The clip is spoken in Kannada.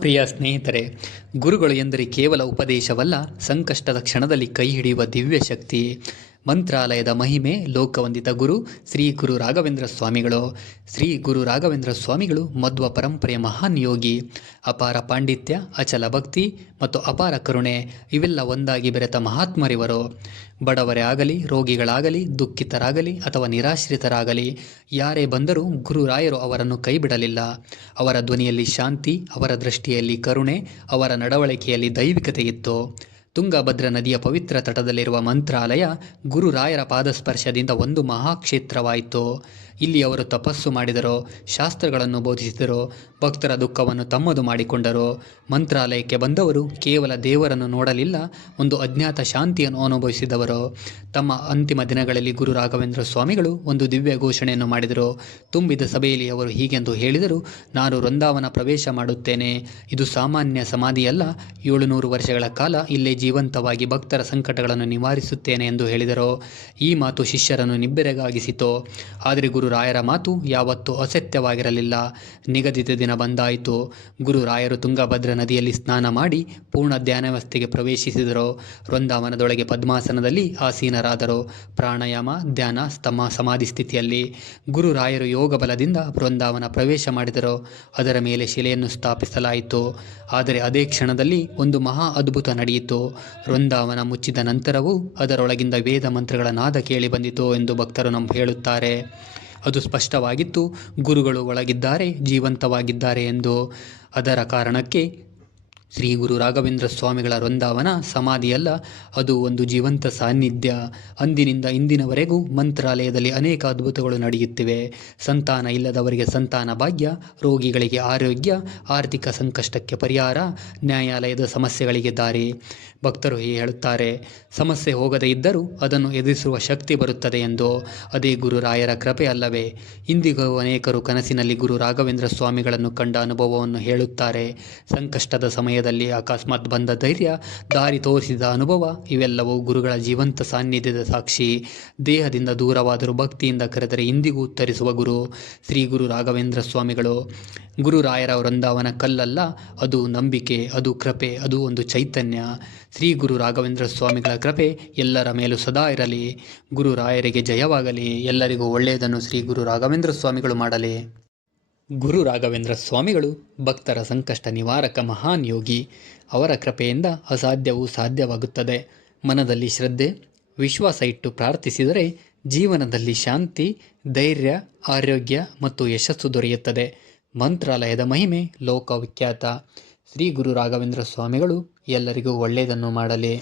ಪ್ರಿಯ ಸ್ನೇಹಿತರೆ, ಗುರುಗಳು ಎಂದರೆ ಕೇವಲ ಉಪದೇಶವಲ್ಲ, ಸಂಕಷ್ಟದ ಕ್ಷಣದಲ್ಲಿ ಕೈ ಹಿಡಿಯುವ ದಿವ್ಯ ಶಕ್ತಿ. ಮಂತ್ರಾಲಯದ ಮಹಿಮೆ. ಲೋಕವಂದಿತ ಗುರು ಶ್ರೀ ಗುರು ರಾಘವೇಂದ್ರ ಸ್ವಾಮಿಗಳು. ಶ್ರೀ ಗುರು ರಾಘವೇಂದ್ರ ಸ್ವಾಮಿಗಳು ಮಧ್ವ ಪರಂಪರೆಯ ಮಹಾನ್ ಯೋಗಿ. ಅಪಾರ ಪಾಂಡಿತ್ಯ, ಅಚಲ ಭಕ್ತಿ ಮತ್ತು ಅಪಾರ ಕರುಣೆ ಇವೆಲ್ಲ ಒಂದಾಗಿ ಬೆರೆತ ಮಹಾತ್ಮರಿವರು. ಬಡವರೇ ಆಗಲಿ, ರೋಗಿಗಳಾಗಲಿ, ದುಃಖಿತರಾಗಲಿ ಅಥವಾ ನಿರಾಶ್ರಿತರಾಗಲಿ, ಯಾರೇ ಬಂದರೂ ಗುರುರಾಯರು ಅವರನ್ನು ಕೈಬಿಡಲಿಲ್ಲ. ಅವರ ಧ್ವನಿಯಲ್ಲಿ ಶಾಂತಿ, ಅವರ ದೃಷ್ಟಿಯಲ್ಲಿ ಕರುಣೆ, ಅವರ ನಡವಳಿಕೆಯಲ್ಲಿ ದೈವಿಕತೆ ಇತ್ತು. ತುಂಗಭದ್ರಾ ನದಿಯ ಪವಿತ್ರ ತಟದಲ್ಲಿರುವ ಮಂತ್ರಾಲಯ ಗುರುರಾಯರ ಪಾದಸ್ಪರ್ಶದಿಂದ ಒಂದು ಮಹಾಕ್ಷೇತ್ರವಾಯಿತು. ಇಲ್ಲಿ ಅವರು ತಪಸ್ಸು ಮಾಡಿದರು, ಶಾಸ್ತ್ರಗಳನ್ನು ಬೋಧಿಸಿದರು, ಭಕ್ತರ ದುಃಖವನ್ನು ತಮ್ಮದು ಮಾಡಿಕೊಂಡರು. ಮಂತ್ರಾಲಯಕ್ಕೆ ಬಂದವರು ಕೇವಲ ದೇವರನ್ನು ನೋಡಲಿಲ್ಲ, ಒಂದು ಅಜ್ಞಾತ ಶಾಂತಿಯನ್ನು ಅನುಭವಿಸಿದವರು. ತಮ್ಮ ಅಂತಿಮ ದಿನಗಳಲ್ಲಿ ಗುರು ರಾಘವೇಂದ್ರ ಸ್ವಾಮಿಗಳು ಒಂದು ದಿವ್ಯ ಘೋಷಣೆಯನ್ನು ಮಾಡಿದರು. ತುಂಬಿದ ಸಭೆಯಲ್ಲಿ ಅವರು ಹೀಗೆಂದು ಹೇಳಿದರು: ನಾನು ವೃಂದಾವನ ಪ್ರವೇಶ ಮಾಡುತ್ತೇನೆ. ಇದು ಸಾಮಾನ್ಯ ಸಮಾಧಿಯಲ್ಲ, 700 ವರ್ಷಗಳ ಕಾಲ ಇಲ್ಲೇ ಜೀವಂತವಾಗಿ ಭಕ್ತರ ಸಂಕಟಗಳನ್ನು ನಿವಾರಿಸುತ್ತೇನೆ ಎಂದು ಹೇಳಿದರು. ಈ ಮಾತು ಶಿಷ್ಯರನ್ನು ನಿಬ್ಬೆರಗಾಗಿಸಿತು. ಆದರೆ ಗುರುರಾಯರ ಮಾತು ಯಾವತ್ತೂ ಅಸತ್ಯವಾಗಿರಲಿಲ್ಲ. ನಿಗದಿತ ದಿನ ಬಂದಾಯಿತು. ಗುರುರಾಯರು ತುಂಗಭದ್ರಾ ನದಿಯಲ್ಲಿ ಸ್ನಾನ ಮಾಡಿ ಪೂರ್ಣ ಧ್ಯಾನಾವಸ್ಥೆಗೆ ಪ್ರವೇಶಿಸಿದರು. ವೃಂದಾವನದೊಳಗೆ ಪದ್ಮಾಸನದಲ್ಲಿ ಆಸೀನರಾದರು. ಪ್ರಾಣಾಯಾಮ, ಧ್ಯಾನ, ಸಮಾಧಿ ಸ್ಥಿತಿಯಲ್ಲಿ ಗುರುರಾಯರು ಯೋಗ ಬಲದಿಂದ ವೃಂದಾವನ ಪ್ರವೇಶ ಮಾಡಿದರು. ಅದರ ಮೇಲೆ ಶಿಲೆಯನ್ನು ಸ್ಥಾಪಿಸಲಾಯಿತು. ಆದರೆ ಅದೇ ಕ್ಷಣದಲ್ಲಿ ಒಂದು ಮಹಾ ಅದ್ಭುತ ನಡೆಯಿತು. ವೃಂದಾವನ ಮುಚ್ಚಿದ ನಂತರವೂ ಅದರೊಳಗಿಂದ ವೇದ ಮಂತ್ರಗಳ ನಾದ ಕೇಳಿ ಬಂದಿತು ಎಂದು ಭಕ್ತರು ಹೇಳುತ್ತಾರೆ. ಅದು ಸ್ಪಷ್ಟವಾಗಿತ್ತು, ಗುರುಗಳು ಒಳಗಿದ್ದಾರೆ, ಜೀವಂತವಾಗಿದ್ದಾರೆ ಎಂದು. ಅದರ ಕಾರಣಕ್ಕೆ ಶ್ರೀ ಗುರು ರಾಘವೇಂದ್ರ ಸ್ವಾಮಿಗಳ ವೃಂದಾವನ ಸಮಾಧಿಯಲ್ಲ, ಅದು ಒಂದು ಜೀವಂತ ಸಾನ್ನಿಧ್ಯ. ಅಂದಿನಿಂದ ಇಂದಿನವರೆಗೂ ಮಂತ್ರಾಲಯದಲ್ಲಿ ಅನೇಕ ಅದ್ಭುತಗಳು ನಡೆಯುತ್ತಿವೆ. ಸಂತಾನ ಇಲ್ಲದವರಿಗೆ ಸಂತಾನ ಭಾಗ್ಯ, ರೋಗಿಗಳಿಗೆ ಆರೋಗ್ಯ, ಆರ್ಥಿಕ ಸಂಕಷ್ಟಕ್ಕೆ ಪರಿಹಾರ, ನ್ಯಾಯಾಲಯದ ಸಮಸ್ಯೆಗಳಿಗೆ ದಾರಿ. ಭಕ್ತರು ಹೇಳುತ್ತಾರೆ, ಸಮಸ್ಯೆ ಹೋಗದೇ ಇದ್ದರೂ ಅದನ್ನು ಎದುರಿಸುವ ಶಕ್ತಿ ಬರುತ್ತದೆ ಎಂದು. ಅದೇ ಗುರುರಾಯರ ಕೃಪೆ ಅಲ್ಲವೇ? ಇಂದಿಗೂ ಅನೇಕರು ಕನಸಿನಲ್ಲಿ ಗುರು ರಾಘವೇಂದ್ರ ಸ್ವಾಮಿಗಳನ್ನು ಕಂಡ ಅನುಭವವನ್ನು ಹೇಳುತ್ತಾರೆ. ಸಂಕಷ್ಟದ ಸಮಯದಲ್ಲಿ ಅಕಸ್ಮಾತ್ ಬಂದ ಧೈರ್ಯ, ದಾರಿ ತೋರಿಸಿದ ಅನುಭವ ಇವೆಲ್ಲವೂ ಗುರುಗಳ ಜೀವಂತ ಸಾನ್ನಿಧ್ಯದ ಸಾಕ್ಷಿ. ದೇಹದಿಂದ ದೂರವಾದರೂ ಭಕ್ತಿಯಿಂದ ಕರೆದರೆ ಇಂದಿಗೂ ಉತ್ತರಿಸುವ ಗುರು ಶ್ರೀ ಗುರು ರಾಘವೇಂದ್ರ ಸ್ವಾಮಿಗಳು. ಗುರುರಾಯರ ವೃಂದಾವನ ಕಲ್ಲಲ್ಲ, ಅದು ನಂಬಿಕೆ, ಅದು ಕೃಪೆ, ಅದು ಒಂದು ಚೈತನ್ಯ. ಶ್ರೀ ಗುರು ರಾಘವೇಂದ್ರ ಸ್ವಾಮಿಗಳ ಕೃಪೆ ಎಲ್ಲರ ಮೇಲೂ ಸದಾ ಇರಲಿ. ಗುರುರಾಯರಿಗೆ ಜಯವಾಗಲಿ. ಎಲ್ಲರಿಗೂ ಒಳ್ಳೆಯದನ್ನು ಶ್ರೀ ಗುರು ರಾಘವೇಂದ್ರ ಸ್ವಾಮಿಗಳು ಮಾಡಲಿ. ಗುರು ರಾಘವೇಂದ್ರ ಸ್ವಾಮಿಗಳು ಭಕ್ತರ ಸಂಕಷ್ಟ ನಿವಾರಕ ಮಹಾನ್ ಯೋಗಿ. ಅವರ ಕೃಪೆಯಿಂದ ಅಸಾಧ್ಯವೂ ಸಾಧ್ಯವಾಗುತ್ತದೆ. ಮನದಲ್ಲಿ ಶ್ರದ್ಧೆ, ವಿಶ್ವಾಸ ಇಟ್ಟು ಪ್ರಾರ್ಥಿಸಿದರೆ ಜೀವನದಲ್ಲಿ ಶಾಂತಿ, ಧೈರ್ಯ, ಆರೋಗ್ಯ ಮತ್ತು ಯಶಸ್ಸು ದೊರೆಯುತ್ತದೆ. ಮಂತ್ರಾಲಯದ ಮಹಿಮೆ ಲೋಕವಿಖ್ಯಾತ. ಶ್ರೀ ಗುರು ರಾಘವೇಂದ್ರ ಸ್ವಾಮಿಗಳು ಎಲ್ಲರಿಗೂ ಒಳ್ಳೆಯದನ್ನು ಮಾಡಲಿ.